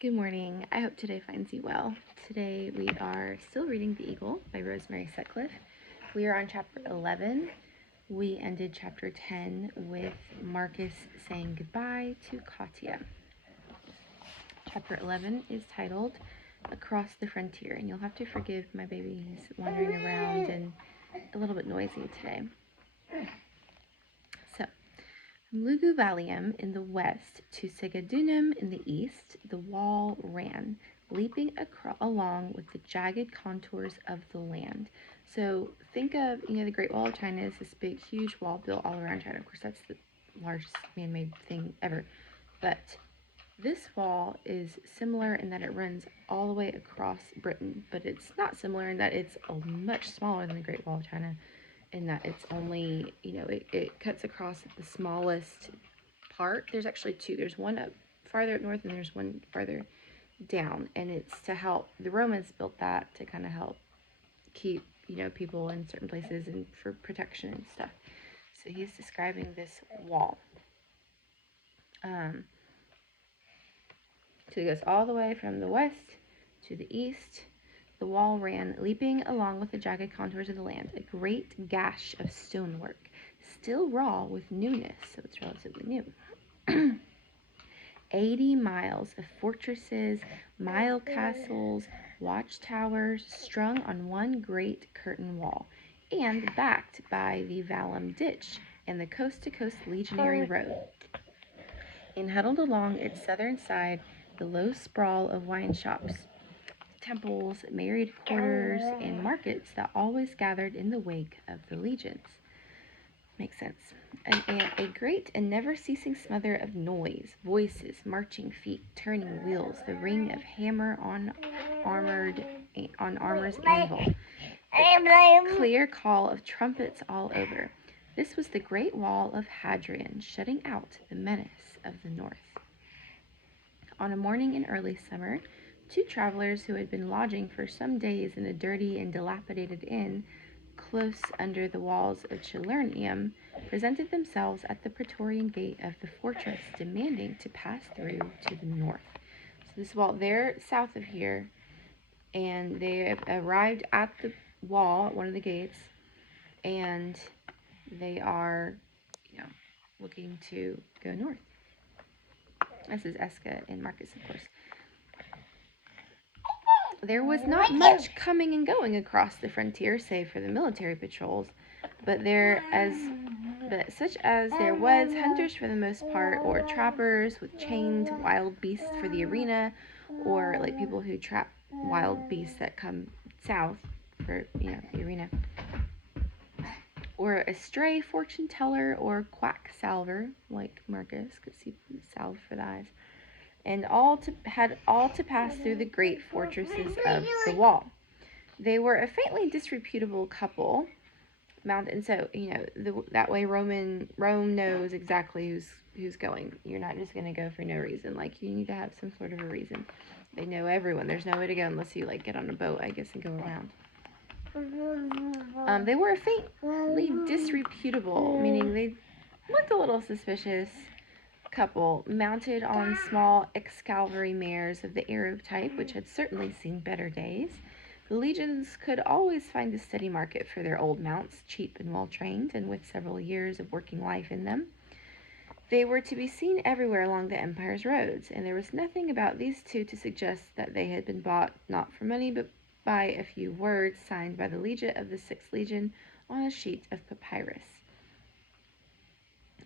Good morning. I hope today finds you well. Today we are still reading The Eagle by Rosemary Sutcliff. We are on chapter 11. We ended chapter 10 with Marcus saying goodbye to Katya. Chapter 11 is titled Across the Frontier, and you'll have to forgive my baby. He's wandering around and a little bit noisy today. So, from Luguvalium in the west to Segedunum in the east, the wall ran, leaping along with the jagged contours of the land. So think of, the Great Wall of China is this big, huge wall built all around China. Of course, that's the largest man-made thing ever. But this wall is similar in that it runs all the way across Britain, but it's not similar in that it's much smaller than the Great Wall of China, in that it's only, it cuts across the smallest part. There's actually two. There's one up farther up north and there's one farther down, and it's to help, the Romans built that to kind of help keep, people in certain places and for protection and stuff. So he's describing this wall. So it goes all the way from the west to the east. The wall ran, leaping along with the jagged contours of the land, a great gash of stonework, still raw with newness, so it's relatively new. 80 miles of fortresses, mile castles, watchtowers strung on one great curtain wall, and backed by the Vallum ditch and the coast-to-coast legionary road. And huddled along its southern side, the low sprawl of wine shops, temples, married quarters, and markets that always gathered in the wake of the legions. Makes sense. A great and never-ceasing smother of noise, voices, marching feet, turning wheels, the ring of hammer on armor's anvil, the clear call of trumpets all over. This was the great wall of Hadrian, shutting out the menace of the north. On a morning in early summer, two travelers who had been lodging for some days in a dirty and dilapidated inn close under the walls of Chalernium presented themselves at the Praetorian gate of the fortress, demanding to pass through to the north. So this wall, they're south of here, and they have arrived at the wall at one of the gates, and they are, looking to go north. This is Eska and Marcus, of course. There was not much coming and going across the frontier, save for the military patrols, but such as there was hunters for the most part, or trappers with chained wild beasts for the arena, or like people who trap wild beasts that come south for, the arena, or a stray fortune teller or quack salver like Marcus, because he salved for the eyes, and had all to pass through the great fortresses of the wall. They were a faintly disreputable couple, and so that way Rome knows exactly who's going. You're not just going to go for no reason. Like, you need to have some sort of a reason. They know everyone. There's no way to go unless you get on a boat, I guess, and go around. They were a faintly disreputable, meaning they looked a little suspicious couple, mounted on small ex-cavalry mares of the Arab type, which had certainly seen better days. The legions could always find a steady market for their old mounts, cheap and well-trained, and with several years of working life in them. They were to be seen everywhere along the Empire's roads, and there was nothing about these two to suggest that they had been bought not for money, but by a few words signed by the legate of the 6th Legion on a sheet of papyrus.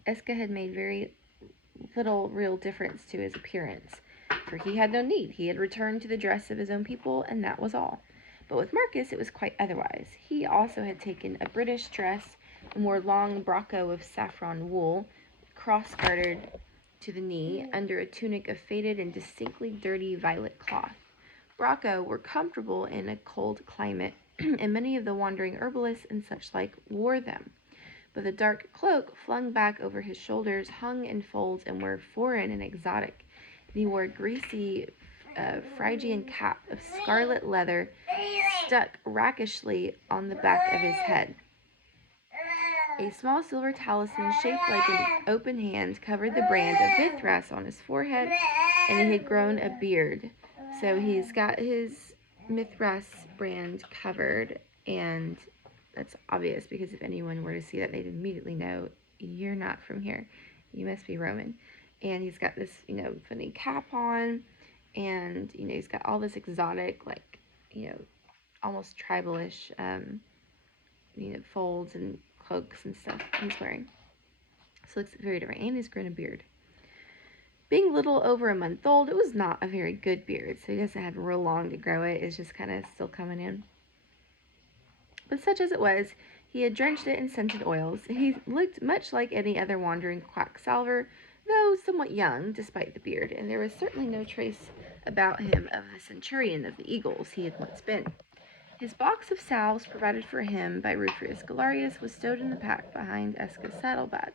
Eska had made very little real difference to his appearance, for he had no need. He had returned to the dress of his own people, and that was all. But with Marcus, it was quite otherwise. He also had taken a British dress and wore long brocco of saffron wool, cross-gartered to the knee, under a tunic of faded and distinctly dirty violet cloth. Brocco were comfortable in a cold climate, and many of the wandering herbalists and such like wore them. But the dark cloak flung back over his shoulders hung in folds and were foreign and exotic. And he wore a greasy Phrygian cap of scarlet leather stuck rakishly on the back of his head. A small silver talisman shaped like an open hand covered the brand of Mithras on his forehead, and he had grown a beard. So he's got his Mithras brand covered, and that's obvious because if anyone were to see that, they'd immediately know, you're not from here. You must be Roman. And he's got this, funny cap on, and, he's got all this exotic, like, almost tribalish, folds and cloaks and stuff he's wearing. So it looks very different. And he's grown a beard. Being little over a month old, it was not a very good beard, so he doesn't have real long to grow it. It's just kind of still coming in. But such as it was, he had drenched it in scented oils. He looked much like any other wandering quacksalver, though somewhat young, despite the beard, and there was certainly no trace about him of the centurion of the eagles he had once been. His box of salves provided for him by Rufus Galerius was stowed in the pack behind Esca's saddlebag,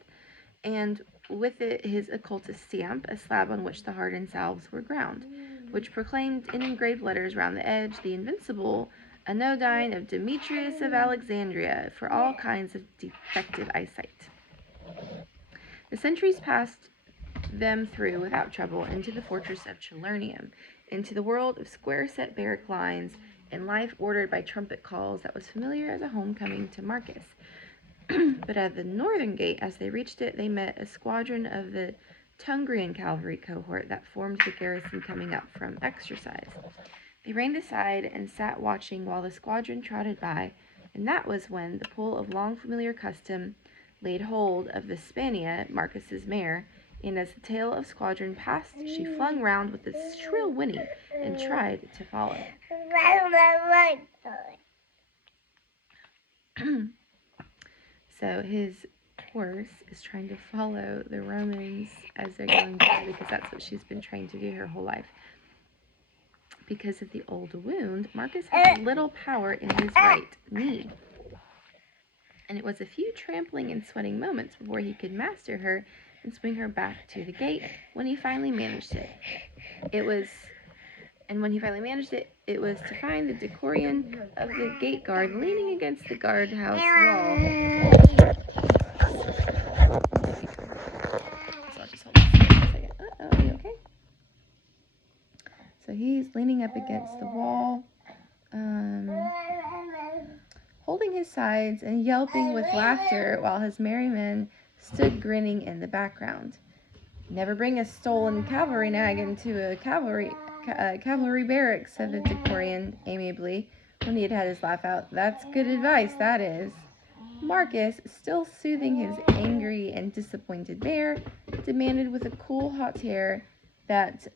and with it his occultist stamp, a slab on which the hardened salves were ground, which proclaimed in engraved letters round the edge the invincible anodyne of Demetrius of Alexandria for all kinds of defective eyesight. The sentries passed them through without trouble into the fortress of Chelurnium, into the world of square-set barrack lines and life ordered by trumpet calls that was familiar as a homecoming to Marcus. But at the northern gate, as they reached it, they met a squadron of the Tungrian cavalry cohort that formed the garrison coming up from exercise. They reined aside and sat watching while the squadron trotted by, and that was when the pull of long familiar custom laid hold of the Spania, Marcus's mare, and as the tail of squadron passed, she flung round with a shrill whinny and tried to follow. So his horse is trying to follow the Romans as they're going by because that's what she's been trying to do her whole life. Because of the old wound, Marcus had little power in his right knee. And it was a few trampling and sweating moments before he could master her and swing her back to the gate when he finally managed it. It was to find the Decorian of the gate guard leaning against the guardhouse wall. So I'll just hold this for a second. Are you okay? So he's leaning up against the wall, holding his sides and yelping with laughter while his merry men stood grinning in the background. Never bring a stolen cavalry nag into a cavalry barracks, said the Decorian amiably, when he had had his laugh out. That's good advice, that is. Marcus, still soothing his angry and disappointed bear, demanded with a cool hauteur that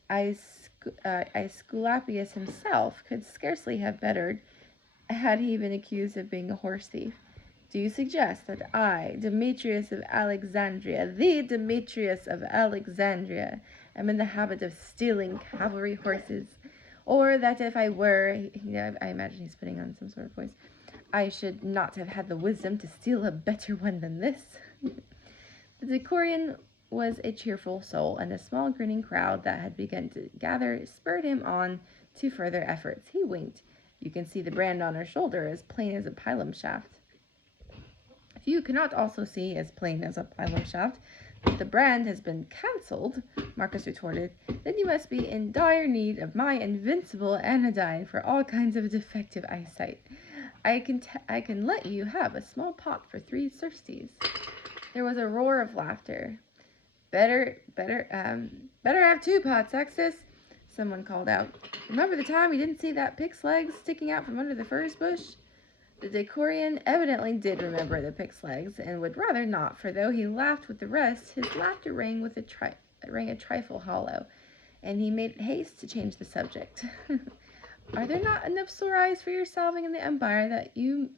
Aesculapius himself could scarcely have bettered had he been accused of being a horse thief. Do you suggest that I, Demetrius of Alexandria, the Demetrius of Alexandria, am in the habit of stealing cavalry horses? Or that if I were, I imagine he's putting on some sort of voice, I should not have had the wisdom to steal a better one than this? The Decorian was a cheerful soul, and a small grinning crowd that had begun to gather spurred him on to further efforts. He winked. You can see the brand on her shoulder as plain as a pilum shaft. If you cannot also see as plain as a pilum shaft that the brand has been cancelled, Marcus retorted, then you must be in dire need of my invincible anodyne for all kinds of defective eyesight. I can let you have a small pot for 3 sesterces. There was a roar of laughter. Better have 2 pots, Sextus, someone called out. Remember the time you didn't see that pig's legs sticking out from under the furze bush? The Decorian evidently did remember the pig's legs, and would rather not, for though he laughed with the rest, his laughter rang a trifle hollow, and he made haste to change the subject. Are there not enough sore eyes for your salving in the empire that you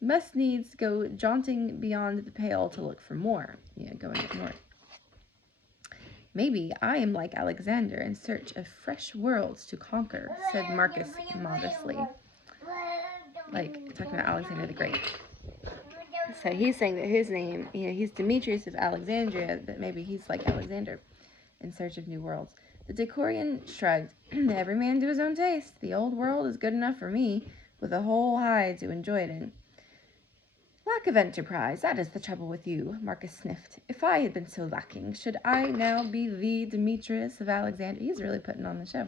must needs go jaunting beyond the pale to look for more? Going up north. Maybe I am like Alexander in search of fresh worlds to conquer, said Marcus modestly. Like, talking about Alexander the Great. So he's saying that his name, he's Demetrius of Alexandria, that maybe he's like Alexander in search of new worlds. The Decorian shrugged. Every man to his own taste. The old world is good enough for me, with a whole hide to enjoy it in. Lack of enterprise, that is the trouble with you, Marcus sniffed. If I had been so lacking, should I now be the Demetrius of Alexandria? He's really putting on the show.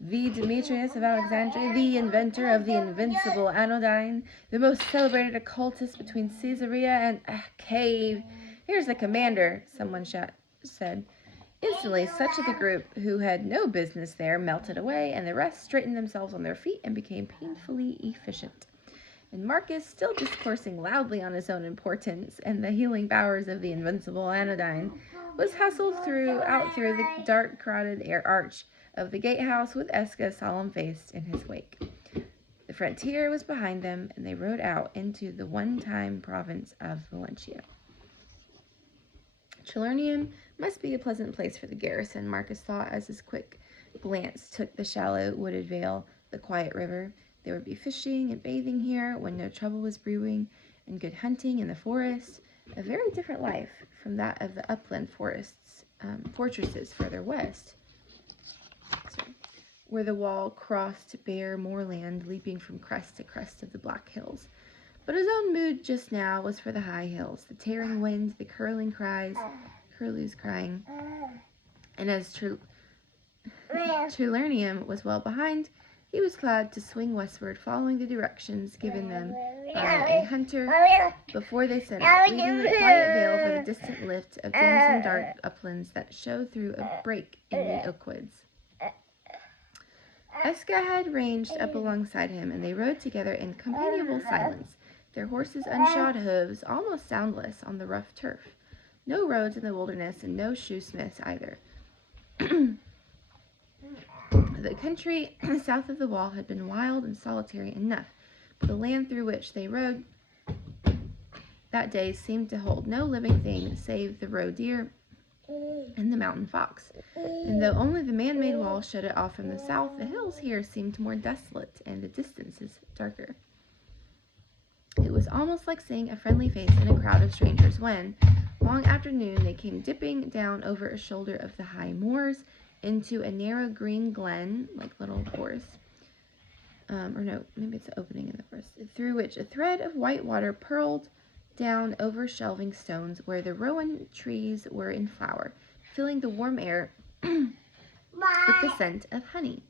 The Demetrius of Alexandria, the inventor of the invincible anodyne, the most celebrated occultist between Caesarea and Cave. Here's the commander, someone said. Instantly, such of the group who had no business there melted away, and the rest straightened themselves on their feet and became painfully efficient. And Marcus, still discoursing loudly on his own importance and the healing powers of the invincible anodyne, was hustled out through the dark, crowded arch of the gatehouse with Esca solemn-faced in his wake. The frontier was behind them, and they rode out into the one-time province of Valentia. Chalernium must be a pleasant place for the garrison, Marcus thought as his quick glance took the shallow, wooded vale, the quiet river. There would be fishing and bathing here when no trouble was brewing, and good hunting in the forest. A very different life from that of the upland fortresses further west, where the wall crossed bare moorland, leaping from crest to crest of the Black Hills. But his own mood just now was for the high hills, the tearing winds, the curlews crying. And as Chalernium was well behind, he was glad to swing westward, following the directions given them by a hunter before they set out, leaving the quiet vale for the distant lift of dim and dark uplands that showed through a break in the oak woods. Esca had ranged up alongside him, and they rode together in companionable silence, their horses' unshod hooves almost soundless on the rough turf. No roads in the wilderness, and no shoesmiths either. The country south of the wall had been wild and solitary enough, but the land through which they rode that day seemed to hold no living thing save the roe deer and the mountain fox. And though only the man-made wall shut it off from the south, the hills here seemed more desolate and the distances darker. It was almost like seeing a friendly face in a crowd of strangers when, long after noon, they came dipping down over a shoulder of the high moors into a narrow green glen, like little forest, maybe it's an opening in the forest, through which a thread of white water purled down over shelving stones where the rowan trees were in flower, filling the warm air with the scent of honey.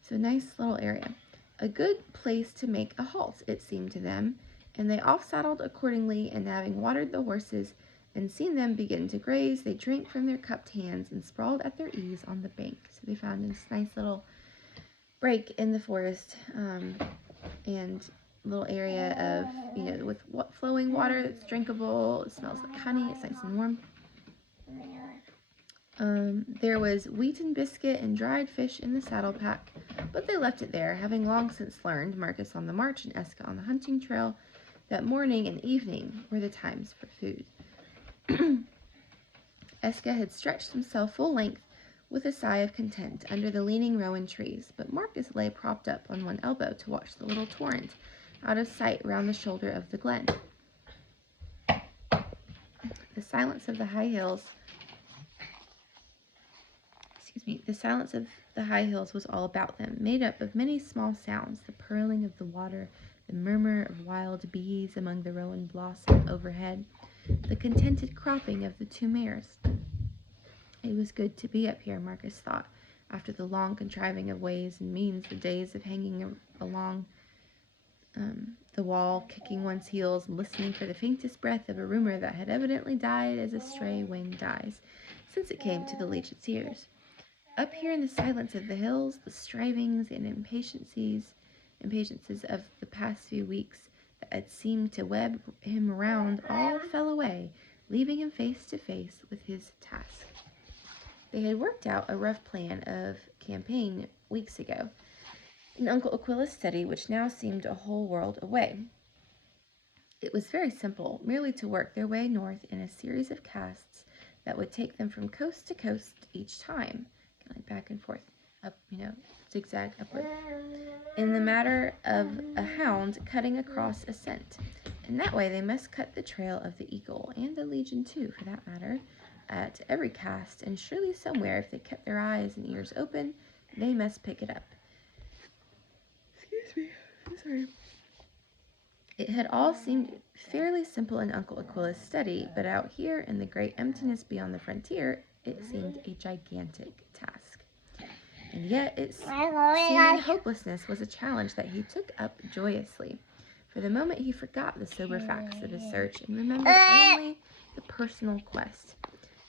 So a nice little area. A good place to make a halt, it seemed to them, and they off-saddled accordingly, and having watered the horses and seen them begin to graze, they drank from their cupped hands and sprawled at their ease on the bank. So they found this nice little break in the forest, and little area of, with flowing water that's drinkable. It smells like honey. It's nice and warm. There was wheaten biscuit and dried fish in the saddle pack, but they left it there, having long since learned, Marcus on the march and Esca on the hunting trail, that morning and evening were the times for food. Esca had stretched himself full length with a sigh of content under the leaning rowan trees, but Marcus lay propped up on one elbow to watch the little torrent out of sight round the shoulder of the glen. The silence of the high hills was all about them, made up of many small sounds, the purling of the water, the murmur of wild bees among the rowan blossom overhead, the contented cropping of the two mares. It was good to be up here, Marcus thought, after the long contriving of ways and means, the days of hanging along the wall, kicking one's heels, and listening for the faintest breath of a rumor that had evidently died as a stray wing dies, since it came to the Leech's ears. Up here in the silence of the hills, the strivings and impatiences of the past few weeks that had seemed to web him round all fell away, leaving him face to face with his task. They had worked out a rough plan of campaign weeks ago, in Uncle Aquila's study, which now seemed a whole world away. It was very simple, merely to work their way north in a series of casts that would take them from coast to coast each time, like back and forth, up, zigzag upward, in the matter of a hound cutting across a scent. In that way they must cut the trail of the eagle, and the legion too, for that matter, at every cast, and surely somewhere, if they kept their eyes and ears open, they must pick it up. Sorry. It had all seemed fairly simple in Uncle Aquila's study, but out here in the great emptiness beyond the frontier, it seemed a gigantic task. And yet its seeming hopelessness was a challenge that he took up joyously. For the moment he forgot the sober facts of his search and remembered only the personal quest.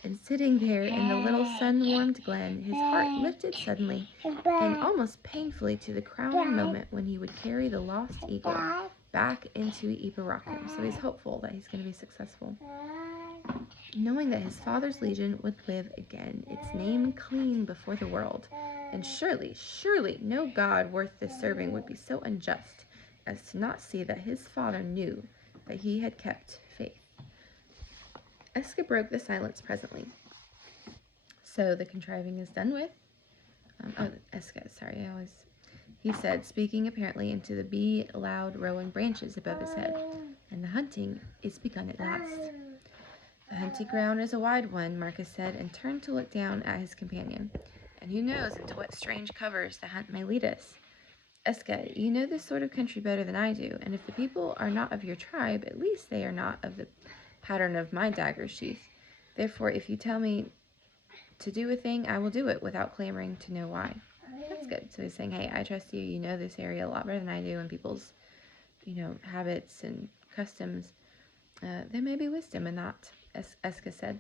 And sitting there in the little sun-warmed glen, his heart lifted suddenly and almost painfully to the crowning moment when he would carry the lost eagle back into Ibarrakum. So he's hopeful that he's going to be successful. Knowing that his father's legion would live again, its name clean before the world. And surely, surely no god worth the serving would be so unjust as to not see that his father knew that he had kept faith. Eska broke the silence presently. So the contriving is done with. Eska, sorry, he said, speaking apparently into the bee-loud rowan branches above his head. And the hunting is begun at last. The hunting ground is a wide one, Marcus said, and turned to look down at his companion. And who knows into what strange covers the hunt may lead us. Eska, you know this sort of country better than I do, and if the people are not of your tribe, at least they are not of the pattern of my dagger sheath. Therefore, if you tell me to do a thing, I will do it without clamoring to know why. That's good. So he's saying, hey, I trust you. You know this area a lot better than I do, and people's, habits and customs. There may be wisdom in that, Eska said.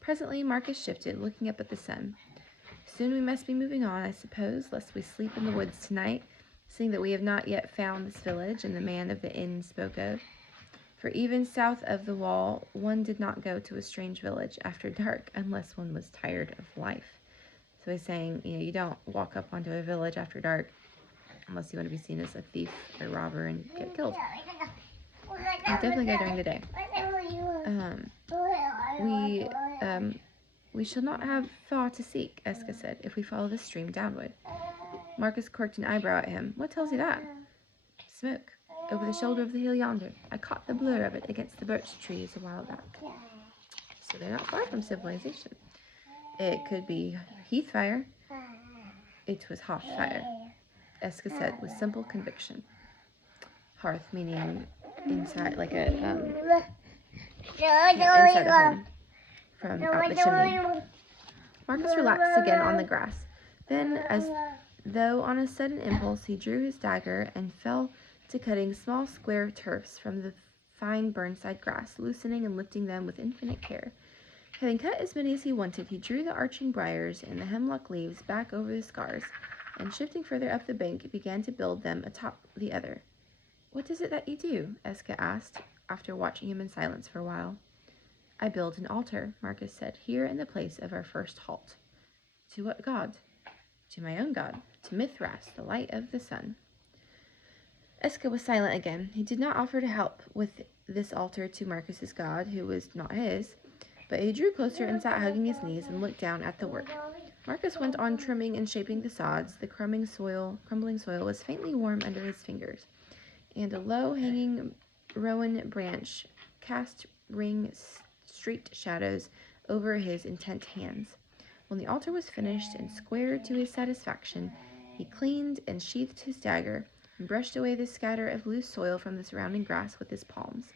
Presently, Marcus shifted, looking up at the sun. Soon we must be moving on, I suppose, lest we sleep in the woods tonight, seeing that we have not yet found this village and the man of the inn spoke of. For even south of the wall, one did not go to a strange village after dark unless one was tired of life. So he's saying, you don't walk up onto a village after dark unless you want to be seen as a thief or robber and get killed. You definitely go during the day. We shall not have far to seek, Eska said, if we follow the stream downward. Marcus cocked an eyebrow at him. What tells you that? Smoke. Over the shoulder of the hill yonder. I caught the blur of it against the birch trees a while back. So they're not far from civilization. It could be heath fire. It was hearth fire, Eska said with simple conviction. Hearth meaning inside, like inside a home, from out the chimney. Marcus relaxed again on the grass. Then, as though on a sudden impulse, he drew his dagger and fell to cutting small square turfs from the fine burnside grass, loosening and lifting them with infinite care. Having cut as many as he wanted, he drew the arching briars and the hemlock leaves back over the scars, and shifting further up the bank, began to build them atop the other. What is it that you do? Eska asked, after watching him in silence for a while. I build an altar, Marcus said, here in the place of our first halt. To what god? To my own god, to Mithras, the light of the sun. Eska was silent again. He did not offer to help with this altar to Marcus's god, who was not his, but he drew closer and sat hugging his knees and looked down at the work. Marcus went on trimming and shaping the sods. The crumbling soil was faintly warm under his fingers, and a low-hanging rowan branch cast streaked shadows over his intent hands. When the altar was finished and square to his satisfaction, he cleaned and sheathed his dagger and brushed away the scatter of loose soil from the surrounding grass with his palms.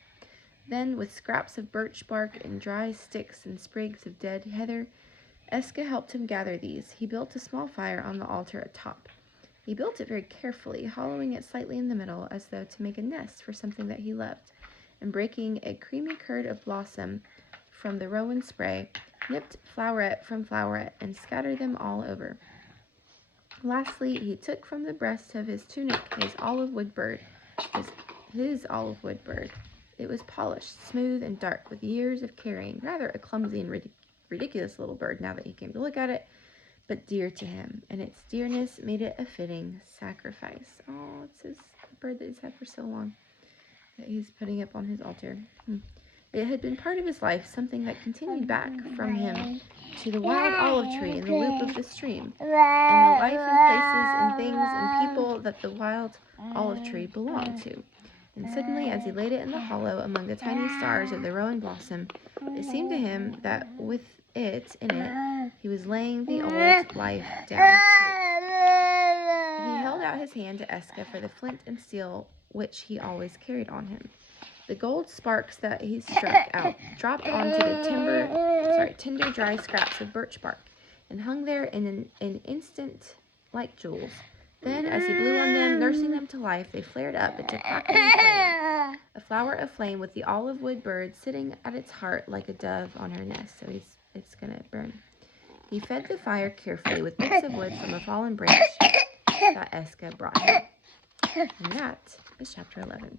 Then, with scraps of birch bark and dry sticks and sprigs of dead heather, Eska helped him gather these. He built a small fire on the altar atop. He built it very carefully, hollowing it slightly in the middle as though to make a nest for something that he loved, and breaking a creamy curd of blossom from the rowan spray, nipped floweret from floweret, and scattered them all over. Lastly, he took from the breast of his tunic his olive wood bird. It was polished, smooth, and dark, with years of carrying. Rather a clumsy and ridiculous little bird now that he came to look at it, but dear to him, and its dearness made it a fitting sacrifice. Oh, it's his bird that he's had for so long that he's putting up on his altar. It had been part of his life, something that continued back from him to the wild olive tree in the loop of the stream, and the life and places and things and people that the wild olive tree belonged to. And suddenly, as he laid it in the hollow among the tiny stars of the rowan blossom, it seemed to him that with it in it, he was laying the old life down too. He held out his hand to Eska for the flint and steel which he always carried on him. The gold sparks that he struck out dropped onto the tender, dry scraps of birch bark, and hung there in an instant like jewels. Then, as he blew on them, nursing them to life, they flared up into crackling flame, a flower of flame with the olive wood bird sitting at its heart like a dove on her nest. So it's going to burn. He fed the fire carefully with bits of wood from a fallen branch that Eska brought him. And that is chapter 11.